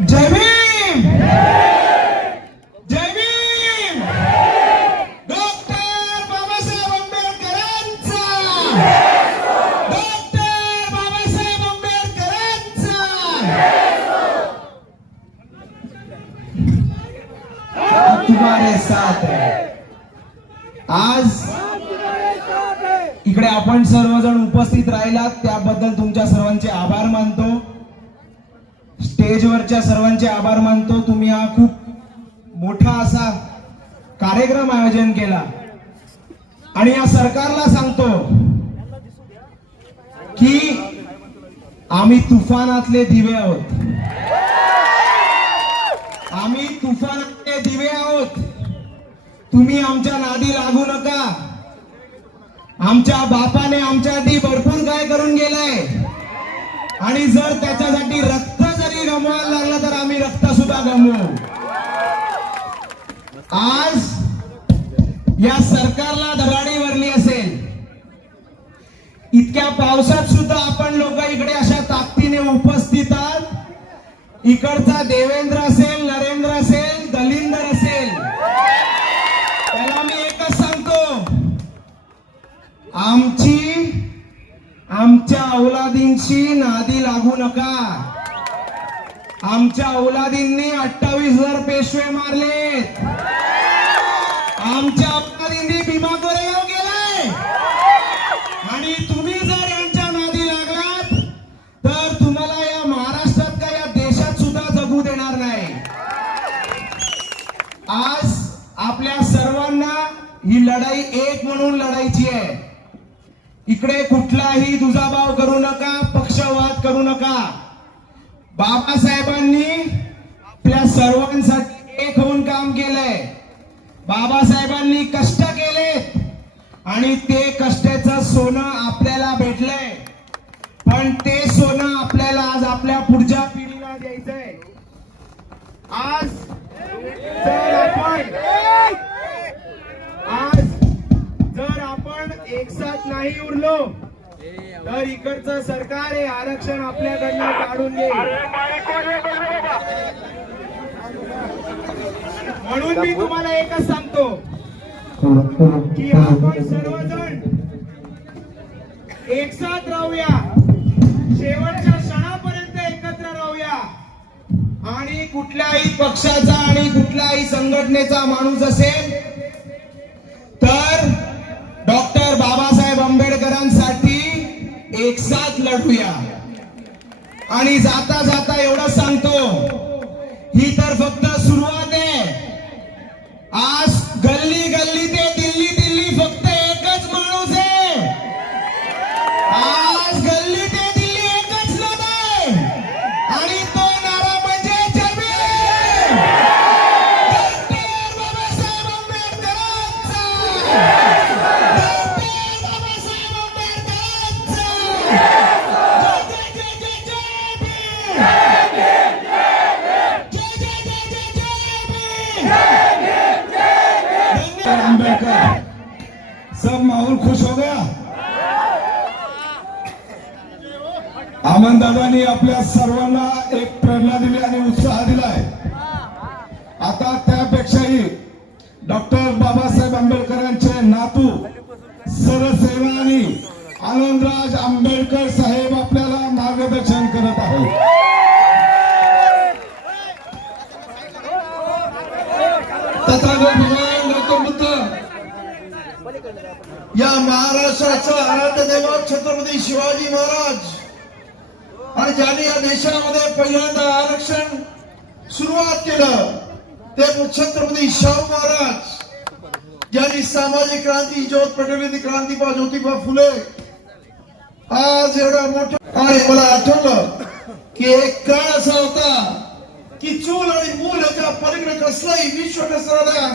जय भीम, जय Bhim. Doctor Babasaheb आंबेडकरांचा, doctor Babasaheb आंबेडकरांचा. तुम्हारे साथ है. आज इकडे आपण सर्वजण उपस्थित राहिलात त्याबद्दल तुमच्या सर्वांचे आभार मानतो. स्टेजवरच्या सर्वांचे आभार मानतो. तुम्ही हा खूप मोठा असा कार्यक्रम आयोजन केला आणि या सरकारला सांगतो की आम्ही तुफानातले दिवे आहोत. आम्ही तुफानातले दिवे आहोत. तुम्ही आमच्या नादी लागू नका. आमच्या बापाने आमच्यासाठी भरपूर काय करून गेलंय आणि जर त्याच्यासाठी रक्त जरी गमवायला लागलं तर आम्ही रक्त सुद्धा गमवू. आज या सरकारला धडाडी भरली असेल. इतक्या पावसात सुद्धा आपण लोक इकडे अशा ताकदीने उपस्थित आहात. इकडचा देवेंद्र असेल, नरेंद्र असेल, दलिंदर असेल, त्याला मी एकच सांगतो, आमच्या औलादींची नादी लागू नका. आमच्या औलादींनी 28,000 पेशवे मारलेत. आमच्या औलादींनी भीमा कोरेगाव केलाय आणि तुम्ही जर यांच्या नादी लागलात तर तुम्हाला या महाराष्ट्रात का या देशात सुद्धा जगू देणार नाही. आज आपल्या सर्वांना ही लढाई एक म्हणून लढायची आहे. इकडे कुठलाही दुजाभाव करू नका, पक्षवाद करू नका. बाबासाहेबांनी आपल्या सर्वांसाठी एक होऊन काम केलंय. बाबासाहेबांनी कष्ट केले आणि ते कष्टाचं सोनं आपल्याला भेटलंय. पण ते सोनं आपल्याला आज आपल्या पुढच्या पिढीला द्यायचंय. आज जर आपण एक साथ नाही उरलो तर इकडचं सरकार हे आरक्षण आपल्याकडनं काढून घेईल. म्हणून मी तुम्हाला एकच सांगतो की आपण सर्वजण एक साथ राहूया, शेवटच्या क्षणापर्यंत एकत्र राहूया आणि कुठल्याही पक्षाचा आणि कुठल्याही संघटनेचा माणूस असेल तर डॉक्टर बाबासाहेब आंबेडकरांसाठी एक साथ लढूया. आणि जाता जाता एवढं सांगतो, ही तर फक्त सुरुवात आहे. आज गल्ली गल्ली ते दिल्ली दिल्ली फक्त एकच माणूस आहे. आज गल्ली ते दिल्ली एकच लढ आहे आणि तो नारा म्हणजे जय भीम, डॉक्टर बाबासाहेब आंबेडकरांचा, डॉक्टर बाबासाहेब आंबेडकरांचा. जय जय जय जय जय भीम, जय जय जय जय जय भीम. आंबेडकर सब माहौल खुश हो गया. अमन दादांनी आपल्या सर्वांना एक प्रेरणा दिली आणि उत्साह दिलाय. आता त्यापेक्षाही डॉक्टर बाबासाहेब आंबेडकरांचे नातू सरसेनानी आनंदराज आंबेडकर साहेब आपल्याला मार्गदर्शन करत आहेत. तथागत भगवान गौतम बुद्ध या महाराष्ट्राचा आराध्य दैवत छत्रपती शिवाजी महाराज आणि ज्यांनी या देशामध्ये पहिल्यांदा आरक्षण सुरुवात केलं ते छत्रपती शाहू महाराज, ज्यांनी सामाजिक क्रांती ज्योत पेटवली ती क्रांतीबा ज्योतिबा फुले. आज एवढं मोठं आणि मला आठवलं की एक काळ असा होता की चूल आणि मूल याच्या पलीकडे कसलाही विश्व नसणाऱ्या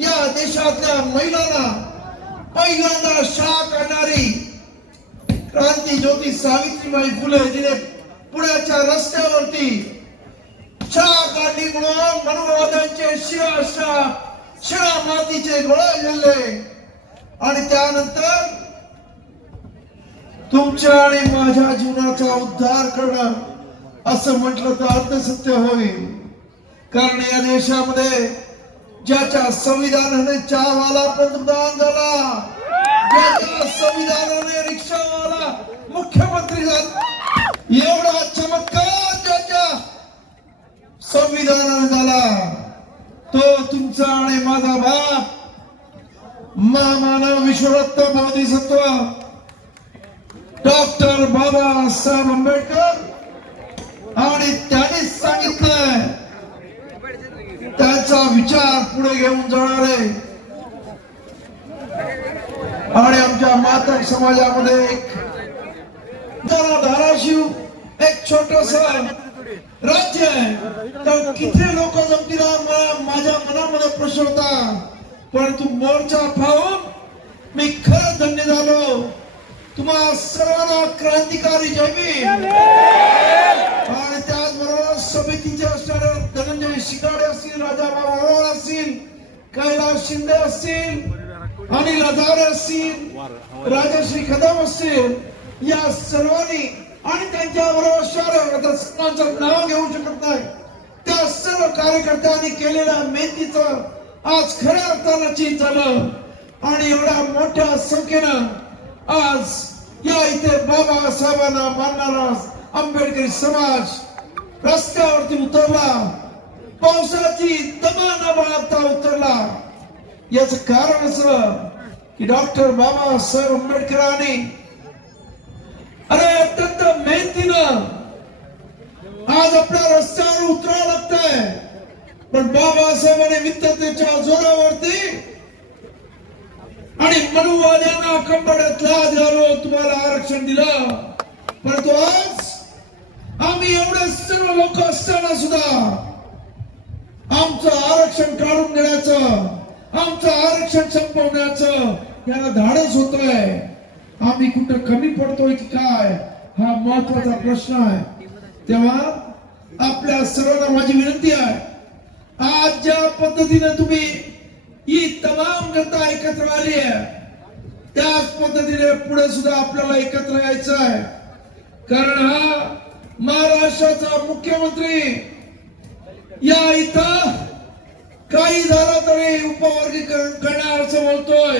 या देशातल्या महिलांना पहिल्यांदा शाळा काढणारी क्रांती ज्योती सावित्रीबाई फुले, जिने पुण्याच्या रस्त्यावरती शाळा काढली म्हणून मनुवादांचे शिळा मातीचे गोळे गेले आणि त्यानंतर तुमच्या आणि माझ्या जीवनाचा उद्धार करणं असं म्हटलं तर अर्धसत्य होईल. कारण या देशामध्ये ज्याच्या संविधानाने चहावाला पंतप्रधान झाला, ज्याच्या संविधानाने रिक्षावाला मुख्यमंत्री झाला, एवढा चमत्कार ज्याच्या संविधानाने झाला, तो तुमचा आणि माझा बाप महामानव विश्वरत्न बोधिसत्व डॉक्टर बाबासाहेब आंबेडकर. आणि त्यांनीच सांगितलंय, त्याचा विचार पुढे घेऊन जाणारे आणि आमच्या मातक समाजामध्ये एक धाराशिव एक छोटस राज्य आहे, तर किती लोक जमतील माझ्या मनामध्ये प्रश्न होता. परंतु मोर्चा पाहून मी खरं धन्य झालो. तुम्हा सर्वांना क्रांतिकारी जय भीम. आणि त्याचबरोबर समितीचे असणारे धनंजय शिकाडे असतील, राजाभाऊ असतील, कैलास शिंदे असतील, अनिल हजारे असतील, राजश्री कदम असतील, या सर्वांनी आणि त्यांच्याबरोबर सर्वांचं नाव घेऊ शकत नाही, त्या सर्व कार्यकर्त्यांनी केलेल्या मेहनतीचं आज खऱ्या अर्थानं चीज झालं. आणि एवढ्या मोठ्या संख्येनं आज या इथे बाबासाहेबांना मानणारा आंबेडकरी समाज रस्त्यावरती उतरला, पावसाची दमा न बाळगता उतरला. याच कारण असं की डॉक्टर बाबासाहेब आंबेडकरांनी अत्यंत मेहनतीनं आज आपल्या रस्त्यावर उतरावं लागतंय. पण बाबासाहेबांनी मित्रतेच्या जोरावरती आणि मनुवाद्यांना कंबड्यात लाद घालून तुम्हाला आरक्षण दिलं. परंतु आज आम्ही एवढे सर्व लोक असताना सुद्धा आमचं आरक्षण काढून घेण्याचं, आमचं आरक्षण संपवण्याचं याला धाडस होतोय. आम्ही कुठं कमी पडतोय की काय, हा महत्वाचा प्रश्न आहे. तेव्हा आपल्या सर्वांना माझी विनंती आहे, आज ज्या पद्धतीने तुम्ही ही तमाम जनता एकत्र आली आहे, त्याच पद्धतीने पुढे सुद्धा आपल्याला एकत्र यायचं आहे. कारण हा महाराष्ट्राचा मुख्यमंत्री या इथं काही झालं तरी उपवर्गीकरण करणार असं बोलतोय,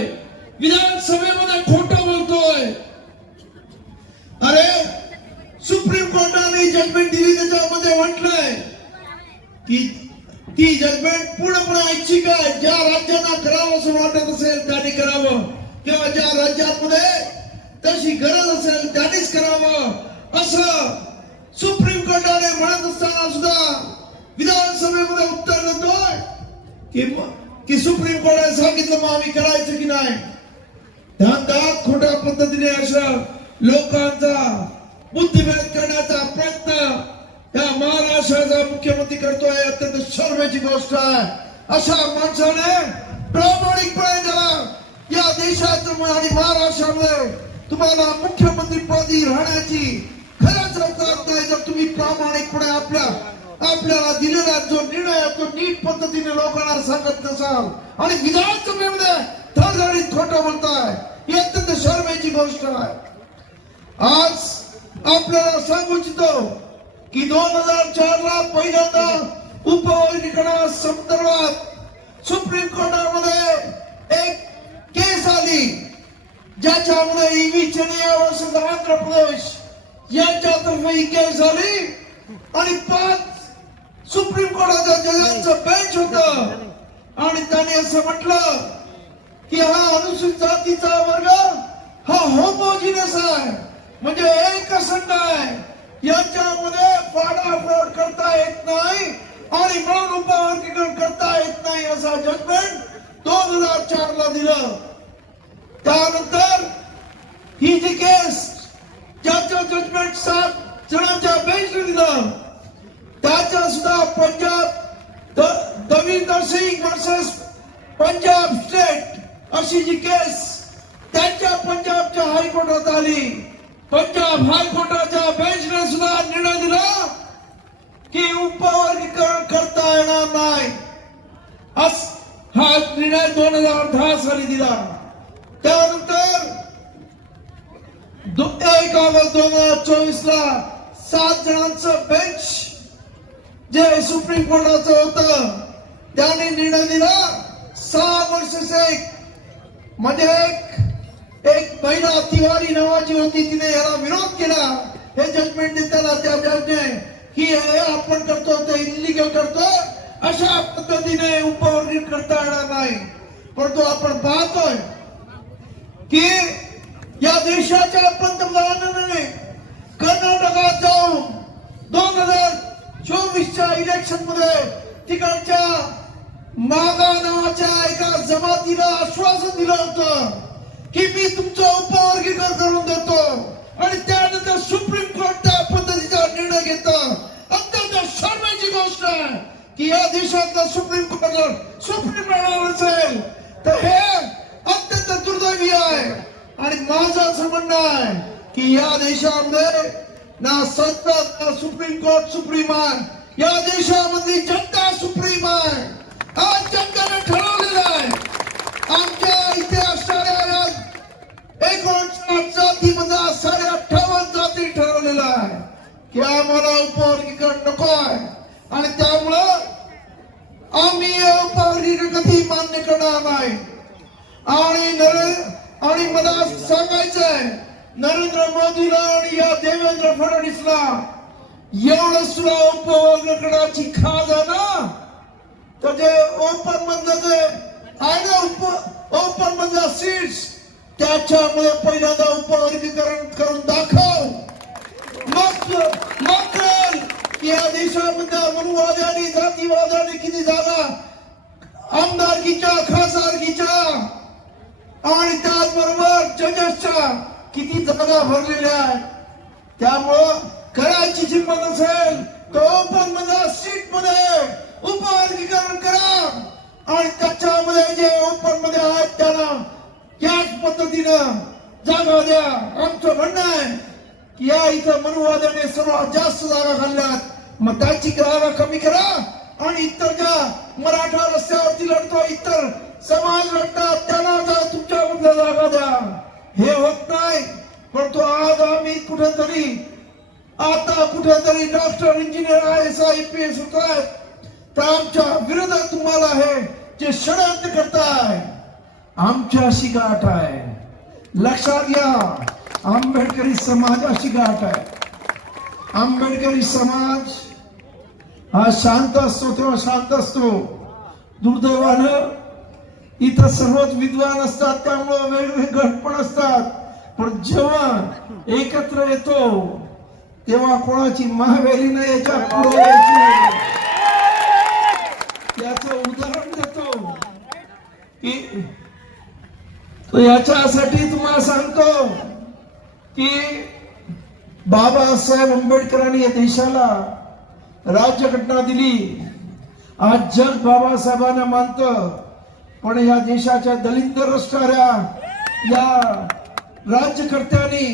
विधानसभेमध्ये खोटं बोलतोय. अरे सुप्रीम कोर्टाने जजमेंट दिली, त्याच्यामध्ये म्हटलंय की ती जजमेंट पूर्णपणे ऐच्छिक आहे. ज्या राज्यांना करावं असं वाटत असेल त्यांनी करावं, किंवा ज्या राज्यांमध्ये तशी गरज असेल त्यांनीच करावं असं सुप्रीम कोर्टाने म्हणत असताना सुद्धा विधानसभेमध्ये उत्तर देतोय की सुप्रीम कोर्टाने सांगितलं मग आम्ही करायचं की नाही. ध्यानात खोट्या पद्धतीने अशा लोकांचा बुद्धिभेद करण्याचा प्रयत्न या महाराष्ट्राचा मुख्यमंत्री करतोय. अत्यंत शर्मेची गोष्ट आहे. अशा माणसाने प्रामाणिकपणे जरा या देशात आणि महाराष्ट्रामध्ये तुम्हाला मुख्यमंत्री पदी राहण्याची खरंच अवकाश नाही. जर तुम्ही प्रामाणिकपणे आपल्याला दिलेला जो निर्णय तो नीट पद्धतीने लोकांना सांगत नसाल आणि विधानसभेमध्ये थरथरीत खोटं बोलताय, ही अत्यंत शर्मेची गोष्ट आहे. आज आपल्याला सांगू इच्छितो की 2004 ला पहिल्यांदा उपवर्गीकरणा संदर्भात सुप्रीम कोर्टामध्ये एक केस आली, ज्याच्यामध्ये ईव्ही चेन्नई वर्सेस आंध्र प्रदेश यांच्यातर्फे ही केस झाली आणि 5 सुप्रीम कोर्टाच्या जजांचं बेंच होतं आणि त्याने असं म्हटलं की हा अनुसूचित जातीचा वर्ग हा होमोजिनस आहे, म्हणजे एक संघ आहे, यांच्यामध्ये फाडाफोड करता येत नाही आणि म्हणून उपवर्गीकरण करता येत नाही असा जजमेंट 2004 ला दिलं. त्यानंतर ही जी केस ज्याचं जजमेंट 7 जणांच्या बेंचने दिलं, त्याच्या सुद्धा पंजाब दविंदर सिंग वर्सेस पंजाब स्टेट अशी जी केस त्यांच्या पंजाबच्या हायकोर्टात आली. पंजाब हायकोर्टाच्या बेंचने सुद्धा निर्णय दिला की उपवर्गीकरण करता येणार नाही. हा निर्णय 2010 साली दिला. त्यानंतर 1 ऑगस्ट 2024 ला 7 जणांचं बेंच जे सुप्रीम कोर्टाचं होतं त्याने निर्णय दिला 6 वर्षाचे म्हणजे एक महिला तिवारी नावाची होती तिने याला विरोध केला हे जजमेंट देताना त्या जजने की हे आपण करतो ते इलिगल करतो अशा पद्धतीने उपवर्गीत करता येणार नाही. परंतु आपण पाहतोय की या देशाच्या पंतप्रधानांनी कर्नाटकात जाऊन 2024च्या इलेक्शन मध्ये तिकडच्या मागा नावाच्या एका जमातीला आश्वासन दिलं होतं की मी तुमचं उपवर्गीकरण करून देतो आणि त्यानंतर सुप्रीम कोर्ट त्या पद्धतीचा निर्णय घेतं. अत्यंत शर्मेची गोष्ट आहे की या देशातलं सुप्रीम कोर्ट जर सुप्रीम मिळणार असेल तर हे अत्यंत दुर्दैवी आहे. आणि माझं असं म्हणणं आहे की या देशामध्ये ना सत्ता ना सुप्रीम कोर्ट सुप्रीम आहे, या देशामधली जनता सुप्रीम आहे. आज जनतेने ठरवलेलं आहे आमच्या इथे असणाऱ्या 59 जातीमधल्या 58 जाती ठरवलेलं आहे की आम्हाला उपवर्गीकरण नको आहे आणि त्यामुळं आम्ही उपवर्गीकरण कधी मान्य करणार नाही. आणि मला सांगायचंय नरेंद्र मोदीला आणि या देवेंद्र फडणवीसला एवढं सुद्धा उपवर्गीकरणाची खाज आहे ना तर जे ओपन मधलं आहे ना ओपन मधल्या सीट्स त्याच्यामध्ये पहिल्यांदा उपवर्गीकरण करून दाखव मग या देशामध्ये मनुवाद्याने जातीवाद्याने किती जागा आमदारकीच्या खासदारकीच्या आणि त्याचबरोबर जजेसच्या किती जागा भरलेल्या आहेत. त्यामुळं करायची जिंमत असेल तर ओपन मधल्या सीट मध्ये उपवर्गीकरण करा आणि त्याच्यामध्ये जे ओपन मध्ये आहेत त्यांना याच पद्धतीनं जागा द्या. आमचं म्हणणं आहे की या इथं मनुवाद्याने सर्वात जास्त जागा खाल्ल्यात मग त्याची जागा कमी करा आणि इतर ज्या मराठा रस्त्यावरती लढतो इतर समाज लढतात त्यांना तुमच्या मधल्या जागा द्या. हे होत नाही. परंतु आज आम्ही कुठेतरी डॉक्टर इंजिनियर IAS IPS होत आहेत तर आमच्या विरोधात तुम्हाला हे जे षडयंत्र करताय आमच्याशी गाठ आहे. लक्षात घ्या आंबेडकरी समाजाशी गाठ आहे. आंबेडकरी समाज हा शांत असतो तेव्हा शांत असतो. दुर्दैवानं इथं सर्वच विद्वान असतात त्यामुळे वेगवेगळे गट पण असतात पण जेव्हा एकत्र येतो तेव्हा कोणाची महावेली नाही याच्या पुढे यायची. याचं उदाहरण देतो की याच्यासाठी तुम्हाला सांगतो की बाबासाहेब आंबेडकरांनी या देशाला राज्यघटना दिली. आज जग बाबासाहेबांना मानतं पण या देशाच्या दलिंदर असणाऱ्या या राज्यकर्त्यांनी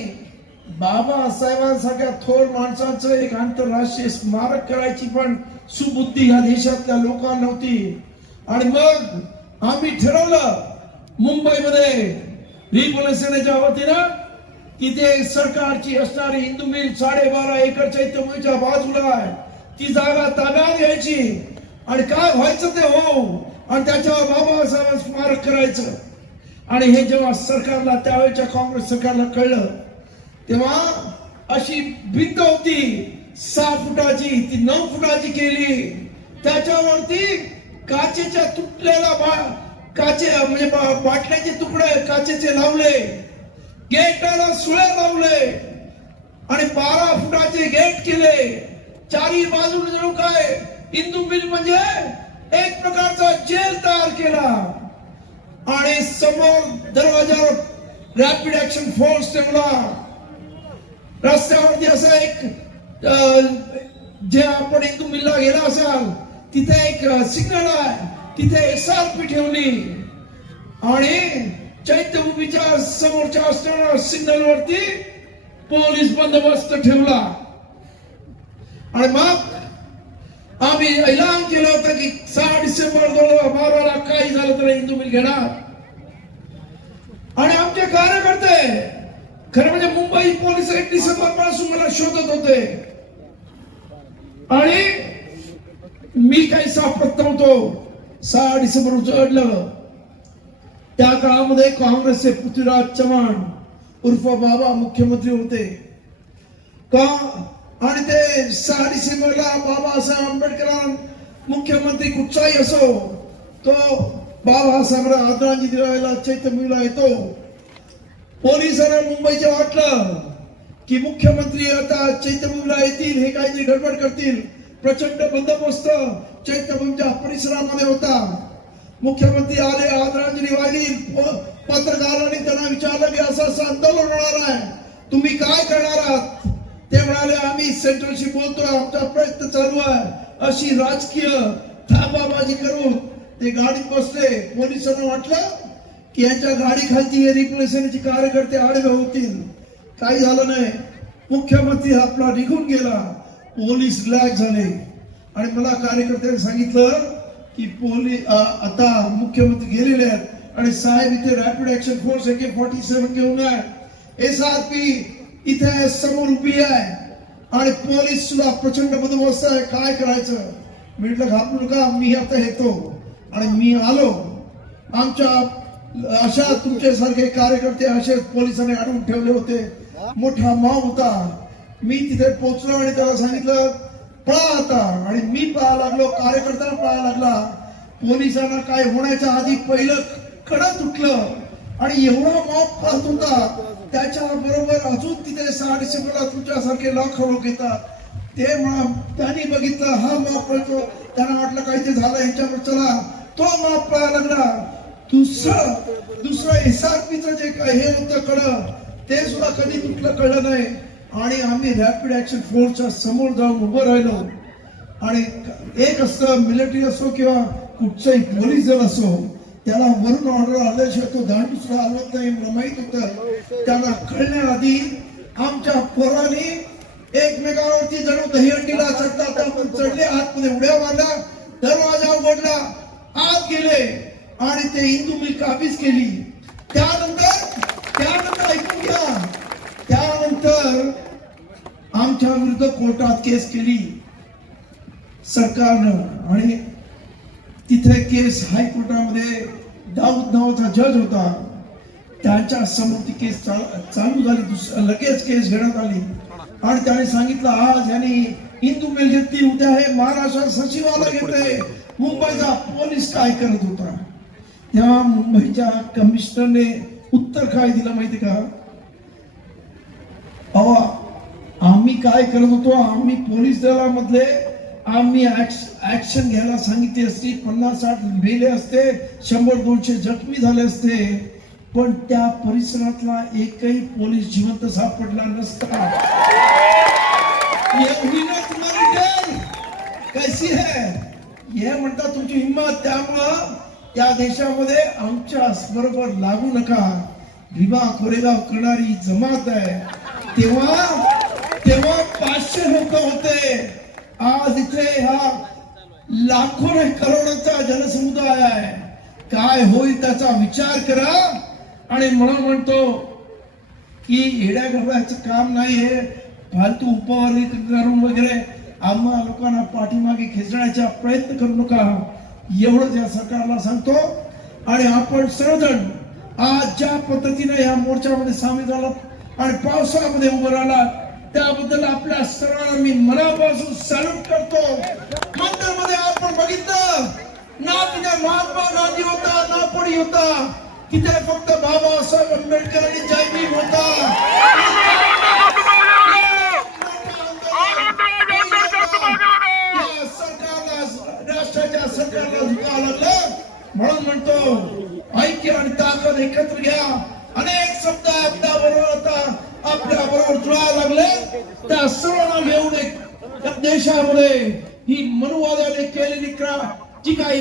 बाबासाहेबांसारख्या थोर माणसांचं एक आंतरराष्ट्रीय स्मारक करायची पण सुबुद्धी या देशातल्या लोकांना नव्हती. आणि मग आम्ही ठरवलं मुंबईमध्ये रिपब्लिक सेनेच्या वतीनं की ते सरकारची असणारी हिंदू मिल 12.5 एकर चैत्यभूमीच्या बाजूला आहे ती जागा ताब्यात घ्यायची आणि काय व्हायचं ते हो आणि त्याच्यावर बाबासाहेब स्मारक करायचं. आणि हे जेव्हा सरकारला त्यावेळेच्या काँग्रेस सरकारला कळलं तेव्हा अशी भिंत होती 6 फुटाची ती 9 फुटाची केली. त्याच्यावरती काचेच्या तुटलेला काचे म्हणजे बाटल्याचे तुकडे काचेचे लावले, गेटाला सुळे लावले आणि 12 फुटाचे गेट केले. चारी बाजूने जणू काय हिंदू मिल म्हणजे एक प्रकारचा जेल तयार केला आणि समोर दरवाजावर रॅपिड ऍक्शन फोर्स ठेवला. रस्त्यावरती असं एक जे आपण हिंदू मिलला गेला असाल तिथे एक सिग्नल आहे तिथे SRP ठेवली आणि चैत्यभूमीच्या समोरच्या असणाऱ्या सिग्नल वरती पोलीस बंदोबस्त ठेवला. आणि मग आम्ही ऐलान केलं होतं की 6 डिसेंबर 2012 काही झालं तर हिंदू मिल घेणार. आणि आमचे कार्यकर्ते खरं म्हणजे मुंबई पोलीस 1 डिसेंबर पासून मला शोधत होते आणि मी काही सापडत नव्हतो. 6 डिसेंबर उजळलं. त्या काळामध्ये काँग्रेसचे पृथ्वीराज चव्हाण उर्फ बाबा मुख्यमंत्री होते का. आणि ते 6 डिसेंबरला बाबासाहेब आंबेडकर मुख्यमंत्री कुठचाही असो तो बाबासाहेबांना आदरांजली द्यायला चैत्यभूमीला येतो. पोलिसांना मुंबईच्या वाटलं की मुख्यमंत्री आता चैत्यभूमीला येतील, हे काहीतरी गडबड करतील. प्रचंड बंदोबस्त चैत्यभूमीच्या परिसरामध्ये होता. मुख्यमंत्री आले, आदरांजली वाहिली. पत्रकारांनी त्यांना विचारलं की असं आंदोलन होणार आहे, तुम्ही काय करणार आहात? ते म्हणाले आम्ही सेंट्रलशी बोलतोय, आमचा प्रयत्न चालू आहे. अशी राजकीय थापाबाजी करून ते गाडीत बसले. पोलिसांना वाटलं की यांच्या गाडी खालची रिप्रेझेंटेटिव्हचे कार्यकर्ते आडवे होतील. काही झालं नाही. मुख्यमंत्री आपला निघून गेला. पोलीस रिलॅक्स झाले आणि मला कार्यकर्त्यांनी सांगितलं की पोलीस आता मुख्यमंत्री गेलेले आहेत आणि साहेब इथे रॅपिड ऍक्शन फोर्स AK-47 घेऊन आहे. SRP इथे समोर उभी आहे आणि पोलीस सुद्धा प्रचंड बंदोबस्त आहे. काय करायचं? म्हटलं घाबरू नका, मी आता येतो. आणि मी आलो. आमच्या अशा तुमच्यासारखे कार्यकर्ते असे पोलिसांनी अडवून ठेवले होते. मोठा माव होता. मी तिथे पोहोचलो आणि त्याला सांगितलं पळा आता. आणि मी पळायला लागलो, कार्यकर्त्यांना पळायला लागला. पोलिसांना काय होण्याच्या आधी पहिलं कडं तुटलं आणि एवढा माप पळत होता. त्याच्या बरोबर अजून तिथे 6 डिसेंबरला तुमच्यासारखे लाखो लोक येतात. त्यांनी बघितलं हा माप पळतो, त्यांना वाटलं काहीतरी झालं यांच्यावर, चला तो माप पळायला लागला. दुसरं SRPचं जे काय हे होतं कडं, ते सुद्धा कधी तुटलं कळलं नाही. आणि आम्ही रॅपिड ऍक्शन फोर्सच्या समोर जाऊन उभं राहिलो. आणि एक असतं मिलिटरी असो किंवा कुठचंही पोलीस दल असो, त्याला वरून ऑर्डर आल्याशिवाय तो दांड दुसरा हलवत नाही. मला माहित होतं. त्याला कळण्याआधी आमच्या पोरांनी एकमेकावरती जणू दहीहंडीला चढतात आपण चढले, आतमध्ये उड्या मारल्या, दरवाजा उघडला, आत गेले आणि ते हिंदू मिल काबीज केली. त्यानंतर ऐकून घ्या, त्यानंतर आमच्या विरुद्ध कोर्टात केस केली सरकारनं. आणि तिथे केस हायकोर्टामध्ये दाऊद नावाचा जज होता, त्यांच्या समोर ती केस चालू झाली. लगेच केस घेण्यात आली आणि त्याने सांगितलं आज यांनी हिंदू मिल घेतली, उद्या हे महाराष्ट्र सचिवालय घेते. मुंबईचा पोलीस काय करत होता? तेव्हा मुंबईच्या कमिशनरने उत्तर काय दिलं माहिती का? आम्ही काय करत होतो, आम्ही पोलीस दलामधले आम्ही ऍक्शन घ्यायला सांगितली असती, 50-60 मेले असते, 100-200 जखमी झाले असते, पण त्या परिसरातला एकही पोलीस जिवंत सापडला नसता. कैसी है हे म्हणतात तुमची हिंमत. त्यामुळं त्या देशामध्ये आमच्या बरोबर लागू नका. भीमा कोरेगाव करणारी जमात आहे. तेव्हा 500 लोक होते. आज इथे हा लाखो करोडोचा जनसमुदाय आहे. काय होईल त्याचा विचार करा. आणि म्हणून म्हणतो की येड्या घबरायचं काम नाही. हे फालतू उपवर्गीकरण वगैरे आम्हा लोकांना पाठीमागे खेचण्याचा प्रयत्न करू नका, एवढंच या सरकारला सांगतो. आणि आपण सर्वजण आज ज्या पद्धतीने या मोर्चामध्ये सामील झाला आणि पावसाळ्यामध्ये उभं राहिला, त्याबद्दल आपल्या सर्वांना मी मनापासून सॅल्यूट करतो. मंदिरमध्ये आपण बघितलं ना, तिथे महात्मा गांधी होता, ना कोणी होता, तिथे फक्त बाबासाहेब आंबेडकर आणि जय भीम होता. राष्ट्राच्या सरकारला झुकावं लागलं. म्हणून म्हणतो ऐक्य आणि ताकद एकत्र घ्या. अनेक शब्द आपल्या बरोबर जुळायला लागले. त्या सर्वांना घेऊन एक देशामध्ये ही मनुवादाने केलेली जी काही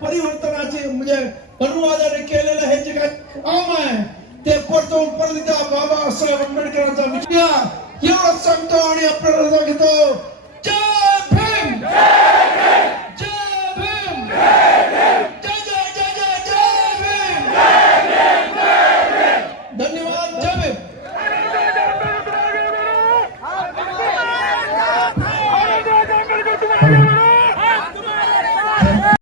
परिवर्तनाचे म्हणजे मनुवादाने केलेलं हे जे काही काम आहे ते परतवून परत बाबासाहेब आंबेडकरांचा विचार एवढंच सांगतो आणि आपल्याला घेतो.